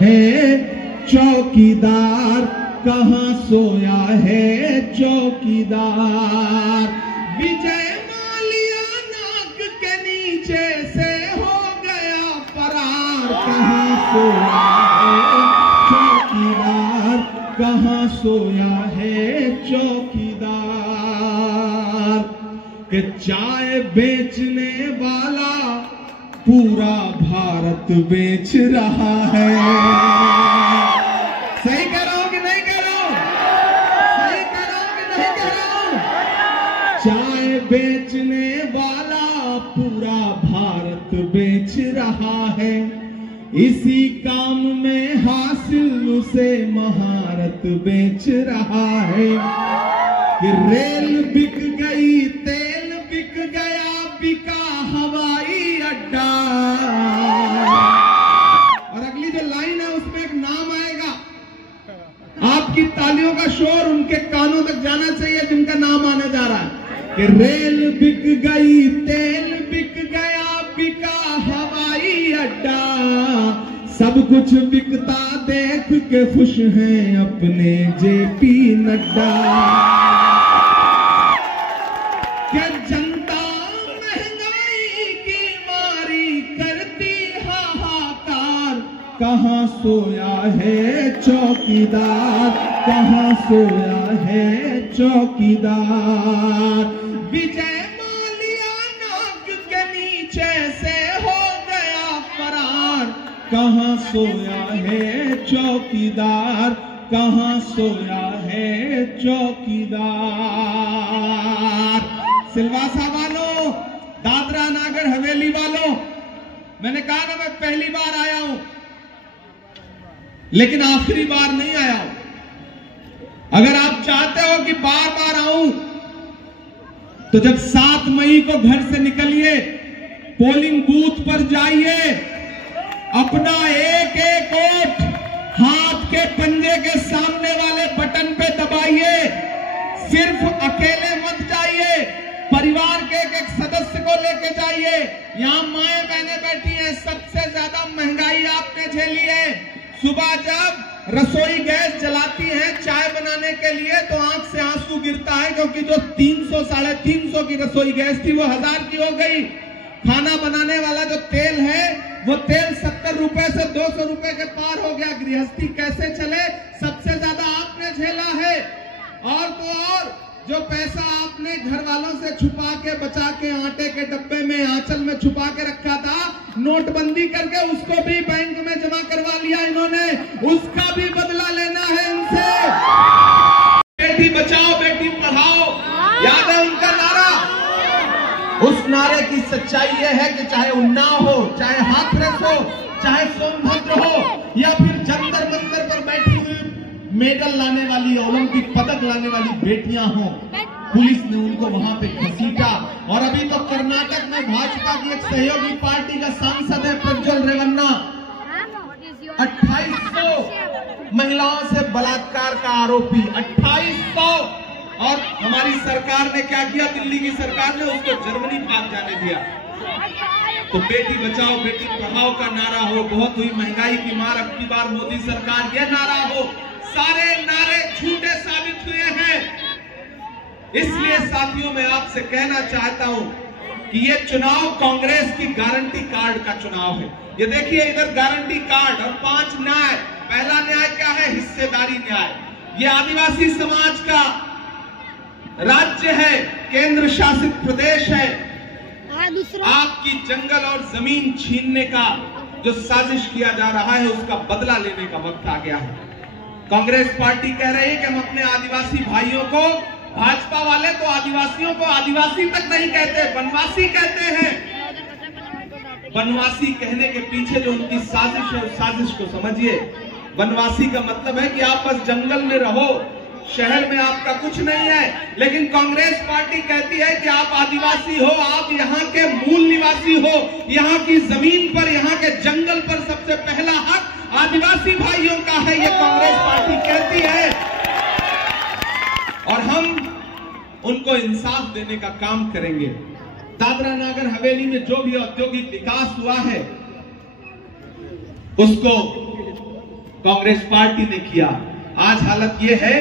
है चौकीदार, कहाँ सोया है चौकीदार। विजय माल्या नाक के नीचे से हो गया फरार, कहाँ सोया है चौकीदार, कहाँ सोया है चौकीदार। कि चाय बेचने वाला पूरा भारत बेच रहा है। सही कह रहा हूं कि नहीं कह रहा हूं? सही कह रहा हूं कि नहीं कह रहा हूं? चाय बेचने वाला पूरा भारत बेच रहा है। इसी काम में हासिल उसे महारत बेच रहा है। कि रेल बिक गई, तेल बिक गया, बिका हवाई अड्डा। और अगली जो लाइन है उसमें एक नाम आएगा, आपकी तालियों का शोर उनके कानों तक जाना चाहिए जिनका नाम आने जा रहा है। कि रेल बिक गई, तेल बिक गया, बिका हवाई अड्डा। सब कुछ बिकता देख के खुश हैं अपने जेपी नड्डा। क्या जनता महंगाई की मारी करती हाहाकार, कहाँ सोया है चौकीदार, कहाँ सोया है चौकीदार। विजय माल्या नाक के नीचे से हो गया फरार, कहाँ सोया है चौकीदार, कहाँ सोया है चौकीदार। सिलवासा वालों, दादरा नागर हवेली वालों, मैंने कहा ना मैं पहली बार आया हूं लेकिन आखिरी बार नहीं आया हूं। अगर आप चाहते हो कि बार बार आऊं तो जब 7 मई को घर से निकलिए, पोलिंग बूथ पर जाइए, अपना एक एक वोट हाथ के पंजे के सामने वाले बटन पे दबाइए। सिर्फ अकेले मत जाइए, परिवार के एक एक सदस्य को लेके जाइए। यहाँ माएं बहनें बैठी हैं, सबसे ज्यादा महंगाई आपने झेली है। सुबह जब रसोई गैस जलाती हैं चाय बनाने के लिए तो आंख से आंसू गिरता है, क्योंकि जो 300 साढ़े 300 की रसोई गैस थी वो 1000 की हो गई। खाना बनाने वाला जो तेल है वो तेल 70 रुपए से 200 रुपए के पार हो गया। गृहस्थी कैसे चले, सबसे ज्यादा आपने झेला है। और तो और जो पैसा आपने घर वालों से छुपा के बचा के आटे के डब्बे में आंचल में छुपा के रखा था, नोटबंदी करके उसको भी बैंक में जमा करवा लिया इन्होंने, उसका भी बदला लेना है इनसे। बेटी बचाओ बेटी पढ़ाओ, याद है उनका नारा? उस नारे की सच्चाई यह है कि चाहे उन्नाव हो, चाहे हाथरस हो, चाहे सोनभद्र हो, या फिर जंतर मंतर पर बैठी हुई मेडल लाने वाली, ओलंपिक पदक लाने वाली बेटियां हों, पुलिस ने उनको वहां पे घसीटा। और अभी तो कर्नाटक में भाजपा की एक सहयोगी पार्टी का सांसद है प्रज्वल रेवन्ना, 2800 महिलाओं से बलात्कार का आरोपी, 2800। और हमारी सरकार ने क्या किया, दिल्ली की सरकार ने उसको जर्मनी भाग जाने दिया। तो बेटी बचाओ बेटी पढ़ाओ का नारा हो, बहुत हुई महंगाई की मार, अब की बार मोदी सरकार यह नारा हो, सारे नारे झूठे साबित हुए हैं। इसलिए साथियों मैं आपसे कहना चाहता हूं कि ये चुनाव कांग्रेस की गारंटी कार्ड का चुनाव है। ये देखिए इधर गारंटी कार्ड और 5 न्याय। पहला न्याय क्या है? हिस्सेदारी न्याय। ये आदिवासी समाज का राज्य है, केंद्र शासित प्रदेश है। आपकी जंगल और जमीन छीनने का जो साजिश किया जा रहा है उसका बदला लेने का वक्त आ गया है। कांग्रेस पार्टी कह रही है कि हम अपने आदिवासी भाइयों को, भाजपा वाले तो आदिवासियों को आदिवासी तक नहीं कहते, वनवासी कहते हैं। वनवासी कहने के पीछे जो उनकी साजिश है उस साजिश को समझिए। वनवासी का मतलब है कि आप बस जंगल में रहो, शहर में आपका कुछ नहीं है। लेकिन कांग्रेस पार्टी कहती है कि आप आदिवासी हो, आप यहाँ के मूल निवासी हो, यहाँ की जमीन पर, यहाँ के जंगल पर सबसे पहला हक आदिवासी भाइयों का है, ये कांग्रेस पार्टी कहती है। और हम उनको इंसाफ देने का काम करेंगे। दादरा नागर हवेली में जो भी औद्योगिक विकास हुआ है उसको कांग्रेस पार्टी ने किया। आज हालत यह है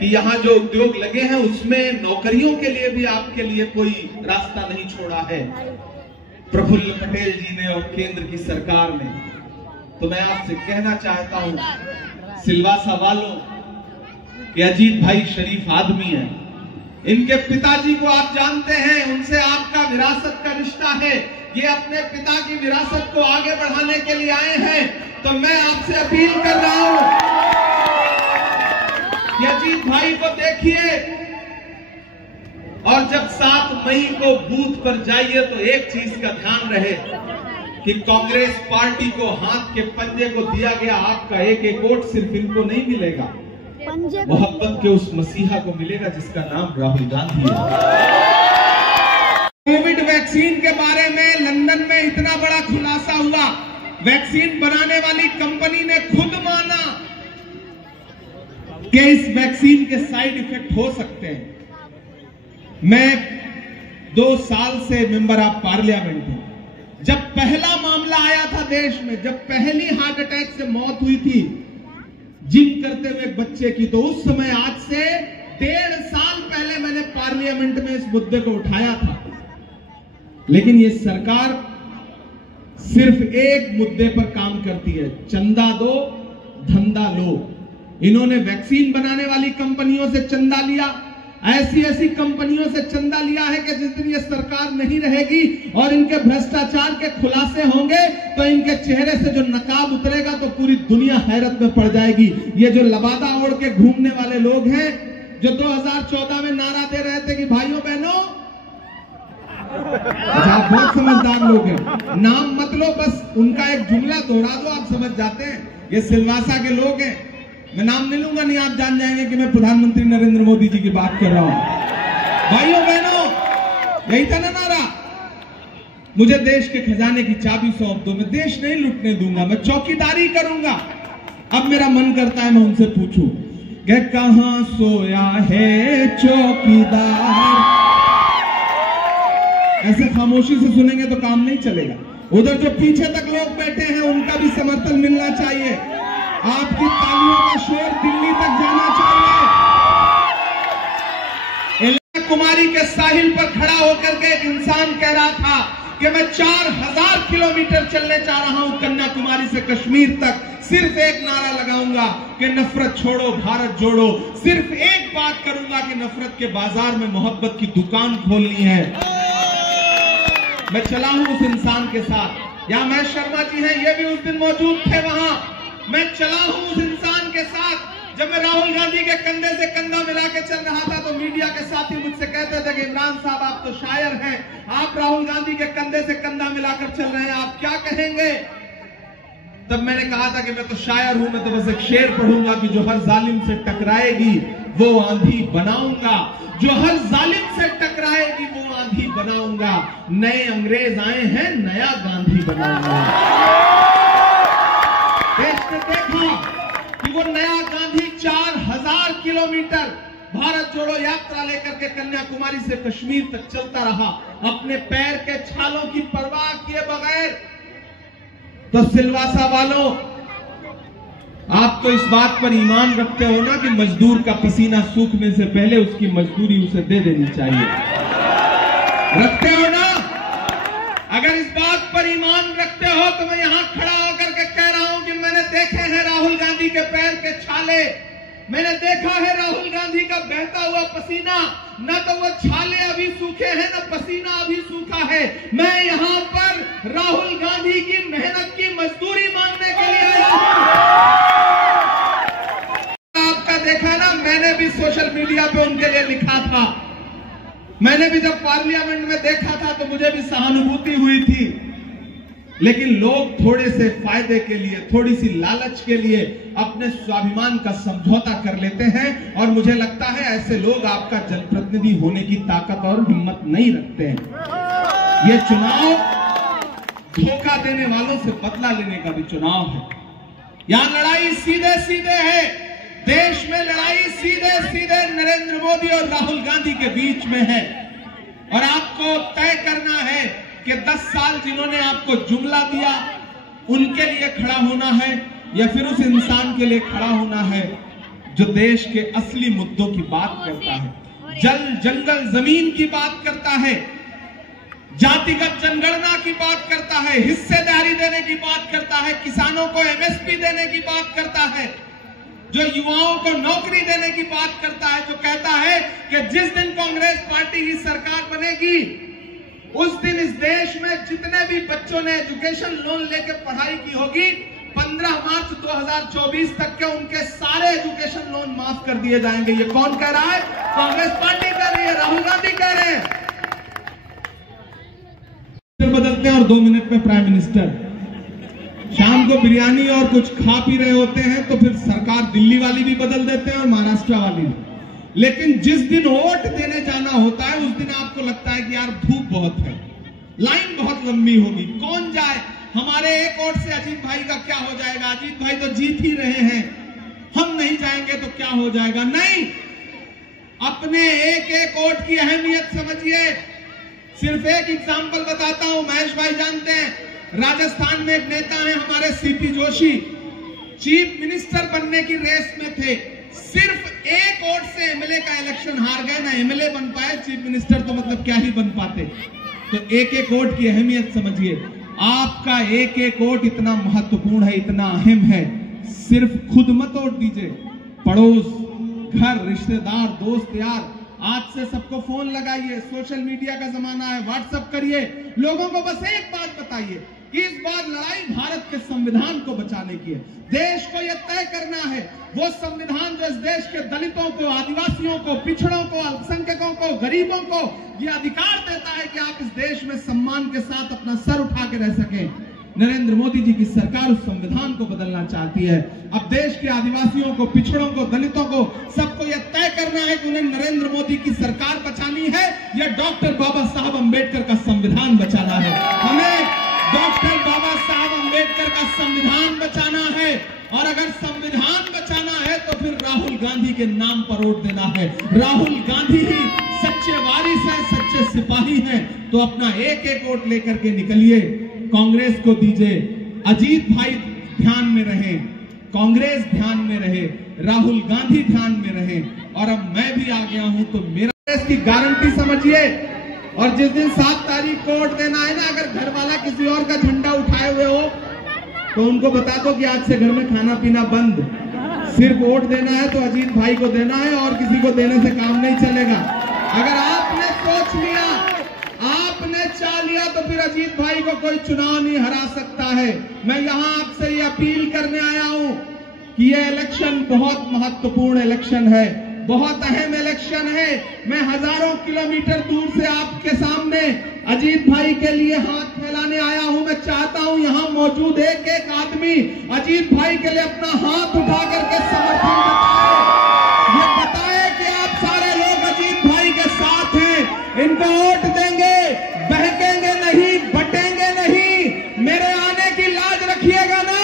कि यहाँ जो उद्योग लगे हैं उसमें नौकरियों के लिए भी आपके लिए कोई रास्ता नहीं छोड़ा है प्रफुल्ल पटेल जी ने और केंद्र की सरकार ने। तो मैं आपसे कहना चाहता हूं सिलवासा वालों कि अजीत भाई शरीफ आदमी है, इनके पिताजी को आप जानते हैं, उनसे आपका विरासत का रिश्ता है, ये अपने पिता की विरासत को आगे बढ़ाने के लिए आए हैं। तो मैं आपसे अपील कर रहा हूं कि अजीत भाई को देखिए और जब 7 मई को बूथ पर जाइए तो एक चीज का ध्यान रहे कि कांग्रेस पार्टी को हाथ के पंजे को दिया गया आपका एक वोट सिर्फ इनको नहीं मिलेगा, मोहब्बत के उस मसीहा को मिलेगा जिसका नाम राहुल गांधी है। कोविड वैक्सीन के बारे में लंदन में इतना बड़ा खुलासा हुआ, वैक्सीन बनाने वाली कंपनी ने खुद माना कि इस वैक्सीन के साइड इफेक्ट हो सकते हैं। मैं 2 साल से मेंबर ऑफ पार्लियामेंट हूं। जब पहला मामला आया था देश में, जब पहली हार्ट अटैक से मौत हुई थी जिम करते हुए एक बच्चे की, तो उस समय आज से 1.5 साल पहले मैंने पार्लियामेंट में इस मुद्दे को उठाया था। लेकिन ये सरकार सिर्फ एक मुद्दे पर काम करती है, चंदा दो धंधा लो। इन्होंने वैक्सीन बनाने वाली कंपनियों से चंदा लिया, ऐसी कंपनियों से चंदा लिया है कि जिस दिन ये सरकार नहीं रहेगी और इनके भ्रष्टाचार के खुलासे होंगे तो इनके चेहरे से जो नकाब उतरेगा तो पूरी दुनिया हैरत में पड़ जाएगी। ये जो लबादा ओढ़ के घूमने वाले लोग हैं, जो 2014 में नारा दे रहे थे कि भाइयों बहनों, आप बहुत समझदार लोग हैं, नाम मत लो, बस उनका एक जुमला दोहरा दो, आप समझ जाते हैं। ये सिलवासा के लोग हैं, मैं नाम नहीं लूंगा, नहीं आप जान जाएंगे कि मैं प्रधानमंत्री नरेंद्र मोदी जी की बात कर रहा हूं। भाइयों बहनों, यही था ना नारा, मुझे देश के खजाने की चाबी सौंप दो, मैं देश नहीं लूटने दूंगा, मैं चौकीदारी करूंगा। अब मेरा मन करता है मैं उनसे पूछूं कि कहां सोया है चौकीदार। ऐसे खामोशी से सुनेंगे तो काम नहीं चलेगा। उधर जो पीछे तक लोग बैठे हैं उनका भी समर्थन मिलना चाहिए, आपकी तालियों का शोर दिल्ली तक जाना चाहिए। कुमारी के साहिल पर खड़ा होकर के एक इंसान कह रहा था कि मैं 4000 किलोमीटर चलने जा रहा हूं कन्याकुमारी से कश्मीर तक, सिर्फ एक नारा लगाऊंगा कि नफरत छोड़ो भारत जोड़ो, सिर्फ एक बात करूंगा कि नफरत के बाजार में मोहब्बत की दुकान खोलनी है। मैं चला हूं उस इंसान के साथ, या महेश शर्मा जी हैं, ये भी उस दिन मौजूद थे वहां। मैं चला हूं उस इंसान के साथ। जब मैं राहुल गांधी के कंधे से कंधा मिला के चल रहा था तो मीडिया के साथी मुझसे कहते थे कि इमरान साहब आप तो शायर हैं, आप राहुल गांधी के कंधे से कंधा मिलाकर चल रहे हैं, आप क्या कहेंगे? तब मैंने कहा था कि मैं तो शायर हूं, मैं तो बस एक शेर पढ़ूंगा कि जो हर जालिम से टकराएगी वो आंधी बनाऊंगा, जो हर जालिम से टकराएगी वो आंधी बनाऊंगा। नए अंग्रेज आए हैं, नया गांधी बनाऊंगा। देश ने देखा कि वो नया गांधी 4000 किलोमीटर भारत जोड़ो यात्रा लेकर के कन्याकुमारी से कश्मीर तक चलता रहा, अपने पैर के छालों की परवाह किए बगैर। तो सिलवासा वालों, आप तो इस बात पर ईमान रखते हो ना कि मजदूर का पसीना सूखने से पहले उसकी मजदूरी उसे दे देनी चाहिए, रखते हो ना? अगर इस बात पर ईमान रखते हो तो मैं यहां खड़ा होकर के कह रहा हूं कि मैंने देखे हैं राहुल गांधी के पैर के छाले, मैंने देखा है राहुल गांधी का बहता हुआ पसीना। न तो वो छाले अभी सूखे हैं, न पसीना अभी सूखा है। मैं यहां पर राहुल गांधी की मेहनत की मजदूरी मांगने के लिए आया हूं। आपका देखा ना, मैंने भी सोशल मीडिया पे उनके लिए लिखा था, मैंने भी जब पार्लियामेंट में देखा था तो मुझे भी सहानुभूति हुई थी। लेकिन लोग थोड़े से फायदे के लिए, थोड़ी सी लालच के लिए अपने स्वाभिमान का समझौता कर लेते हैं, और मुझे लगता है ऐसे लोग आपका जनप्रतिनिधि होने की ताकत और हिम्मत नहीं रखते हैं। यह चुनाव धोखा देने वालों से बदला लेने का भी चुनाव है। यहां लड़ाई सीधे सीधे है, देश में लड़ाई सीधे सीधे नरेंद्र मोदी और राहुल गांधी के बीच में है। और आपको तय करना है कि 10 साल जिन्होंने आपको जुमला दिया उनके लिए खड़ा होना है, या फिर उस इंसान के लिए खड़ा होना है जो देश के असली मुद्दों की बात करता है, जल जंगल जमीन की बात करता है, जातिगत जनगणना की बात करता है, हिस्सेदारी देने की बात करता है, किसानों को एमएसपी देने की बात करता है, जो युवाओं को नौकरी देने की बात करता है, जो कहता है कि जिस दिन कांग्रेस पार्टी की सरकार बनेगी उस दिन इस देश में जितने भी बच्चों ने एजुकेशन लोन लेकर पढ़ाई की होगी 15 मार्च 2024 तक के उनके सारे एजुकेशन लोन माफ कर दिए जाएंगे। ये कौन कह रहा है? कांग्रेस पार्टी कह रही है, राहुल गांधी कह रहे हैं। बदलते हैं और 2 मिनट में प्राइम मिनिस्टर। शाम को बिरयानी और कुछ खा पी रहे होते हैं तो फिर सरकार दिल्ली वाली भी बदल देते हैं और महाराष्ट्र वाली भी। लेकिन जिस दिन वोट देने जाना होता है उस दिन आपको लगता है कि यार धूप बहुत है, लाइन बहुत लंबी होगी, कौन जाए, हमारे एक वोट से अजीत भाई का क्या हो जाएगा, अजीत भाई तो जीत ही रहे हैं, हम नहीं जाएंगे तो क्या हो जाएगा। नहीं, अपने एक एक वोट की अहमियत समझिए। सिर्फ एक एग्जांपल बताता हूं, महेश भाई जानते हैं, राजस्थान में एक नेता है हमारे सीपी जोशी, चीफ मिनिस्टर बनने की रेस में थे, सिर्फ एक वोट से एमएलए का इलेक्शन हार गए, ना एमएलए बन पाए, चीफ मिनिस्टर तो मतलब क्या ही बन पाते। तो एक एक वोट की अहमियत समझिए। आपका एक एक वोट इतना महत्वपूर्ण है, इतना अहम है। सिर्फ खुद मत वोट दीजिए, पड़ोस, घर, रिश्तेदार, दोस्त, यार, आज से सबको फोन लगाइए, सोशल मीडिया का जमाना है, व्हाट्सएप करिए, लोगों को बस एक बात बताइए कि इस बार लड़ाई भारत के संविधान को बचाने की है। देश को यह तय करना है वो संविधान जो इस देश के दलितों को, आदिवासियों को, पिछड़ों को, अल्पसंख्यकों को, गरीबों को यह अधिकार देता है कि आप इस देश में सम्मान के साथ अपना सर उठा के रह सकें। नरेंद्र मोदी जी की सरकार उस संविधान को बदलना चाहती है। अब देश के आदिवासियों को, पिछड़ों को, दलितों को, सबको यह तय करना है कि उन्हें नरेंद्र मोदी की सरकार बचानी है या डॉक्टर बाबा साहब अंबेडकर का संविधान बचाना है। हमें डॉक्टर बाबा साहब अंबेडकर का संविधान बचाना है, और अगर संविधान बचाना है तो फिर राहुल गांधी के नाम पर वोट देना है। राहुल गांधी ही सच्चे वारिस हैं, सच्चे सिपाही हैं। तो अपना एक एक वोट लेकर के निकलिए, कांग्रेस को दीजिए। अजीत भाई ध्यान में रहे, कांग्रेस ध्यान में रहे, राहुल गांधी ध्यान में रहे, और अब मैं भी आ गया हूं तो मेरा इसकी गारंटी समझिए। और जिस दिन 7 तारीख को वोट देना है ना, अगर घर वाला किसी और का झंडा उठाए हुए हो तो उनको बता दो कि आज से घर में खाना पीना बंद, सिर्फ वोट देना है तो अजीत भाई को देना है और किसी को देने से काम नहीं चलेगा। अगर आपने सोच लिया, आपने चाह लिया तो फिर अजीत भाई को कोई चुनाव नहीं हरा सकता है। मैं यहां आपसे ये अपील करने आया हूं कि ये इलेक्शन बहुत महत्वपूर्ण इलेक्शन है, बहुत अहम इलेक्शन है। मैं हजारों किलोमीटर दूर से आपके सामने अजीत भाई के लिए हाथ फैलाने आया हूं। मैं चाहता हूं यहां मौजूद एक एक आदमी अजीत भाई के लिए अपना हाथ उठा करके समर्थन बताए, ये बताए कि आप सारे लोग अजीत भाई के साथ हैं, इनको वोट देंगे, बहकेंगे नहीं, बटेंगे नहीं। मेरे आने की लाज रखिएगा ना,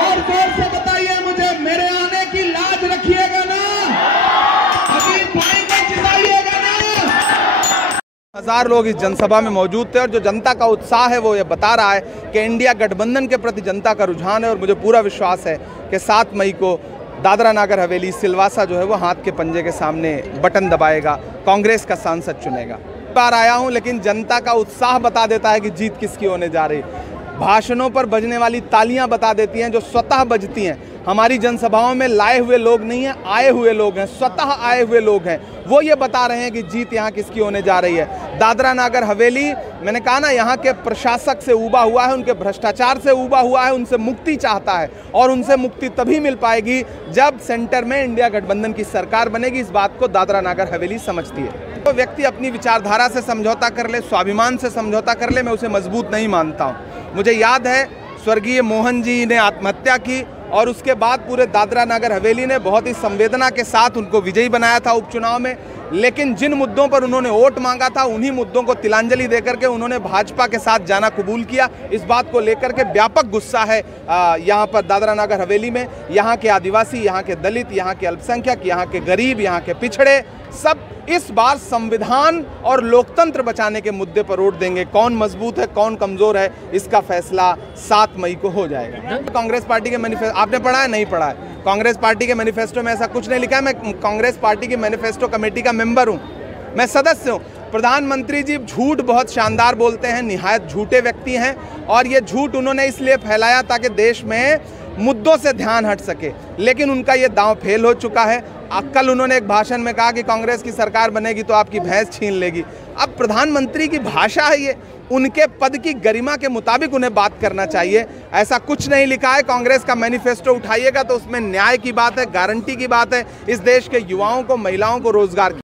और जोर से बताइए मुझे, मेरे आने की लाज रखिएगा ना, अजीत भाई को जिताइएगा ना। हजार लोग इस जनसभा में मौजूद थे और जो जनता का उत्साह है वो ये बता रहा है कि इंडिया गठबंधन के प्रति जनता का रुझान है। और मुझे पूरा विश्वास है कि 7 मई को दादरा नागर हवेली, सिलवासा जो है वो हाथ के पंजे के सामने बटन दबाएगा, कांग्रेस का सांसद चुनेगा। बार आया हूं लेकिन जनता का उत्साह बता देता है कि जीत किसकी होने जा रही है। भाषणों पर बजने वाली तालियां बता देती हैं, जो स्वतः बजती हैं। हमारी जनसभाओं में लाए हुए लोग नहीं हैं, आए हुए लोग हैं, स्वतः आए हुए लोग हैं। वो ये बता रहे हैं कि जीत यहाँ किसकी होने जा रही है। दादरा नागर हवेली, मैंने कहा ना, यहाँ के प्रशासक से उबा हुआ है, उनके भ्रष्टाचार से उबा हुआ है, उनसे मुक्ति चाहता है। और उनसे मुक्ति तभी मिल पाएगी जब सेंटर में इंडिया गठबंधन की सरकार बनेगी। इस बात को दादरा नागर हवेली समझती है। तो व्यक्ति अपनी विचारधारा से समझौता कर ले, स्वाभिमान से समझौता कर ले, मैं उसे मजबूत नहीं मानता हूँ। मुझे याद है स्वर्गीय मोहन जी ने आत्महत्या की और उसके बाद पूरे दादरा नागर हवेली ने बहुत ही संवेदना के साथ उनको विजयी बनाया था उपचुनाव में। लेकिन जिन मुद्दों पर उन्होंने वोट मांगा था उन्हीं मुद्दों को तिलांजलि देकर के उन्होंने भाजपा के साथ जाना कबूल किया। इस बात को लेकर के व्यापक गुस्सा है यहाँ पर दादरा नागर हवेली में। यहाँ के आदिवासी, यहाँ के दलित, यहाँ के अल्पसंख्यक, यहाँ के गरीब, यहाँ के पिछड़े सब इस बार संविधान और लोकतंत्र बचाने के मुद्दे पर वोट देंगे। कौन मजबूत है, कौन कमजोर है, इसका फैसला 7 मई को हो जाएगा। कांग्रेस पार्टी के मैनिफेस्टो आपने पढ़ा है? नहीं पढ़ा है। कांग्रेस पार्टी के मैनिफेस्टो में ऐसा कुछ नहीं लिखा है। मैं कांग्रेस पार्टी की मैनिफेस्टो कमेटी का मेंबर हूं, मैं सदस्य हूं। प्रधानमंत्री जी झूठ बहुत शानदार बोलते हैं, निहायत झूठे व्यक्ति हैं, और ये झूठ उन्होंने इसलिए फैलाया ताकि देश में मुद्दों से ध्यान हट सके, लेकिन उनका ये दांव फेल हो चुका है। कल उन्होंने एक भाषण में कहा कि कांग्रेस की सरकार बनेगी तो आपकी भैंस छीन लेगी। अब प्रधानमंत्री की भाषा है ये, उनके पद की गरिमा के मुताबिक उन्हें बात करना चाहिए। ऐसा कुछ नहीं लिखा है। कांग्रेस का मैनिफेस्टो उठाइएगा तो उसमें न्याय की बात है, गारंटी की बात है, इस देश के युवाओं को, महिलाओं को रोजगार की।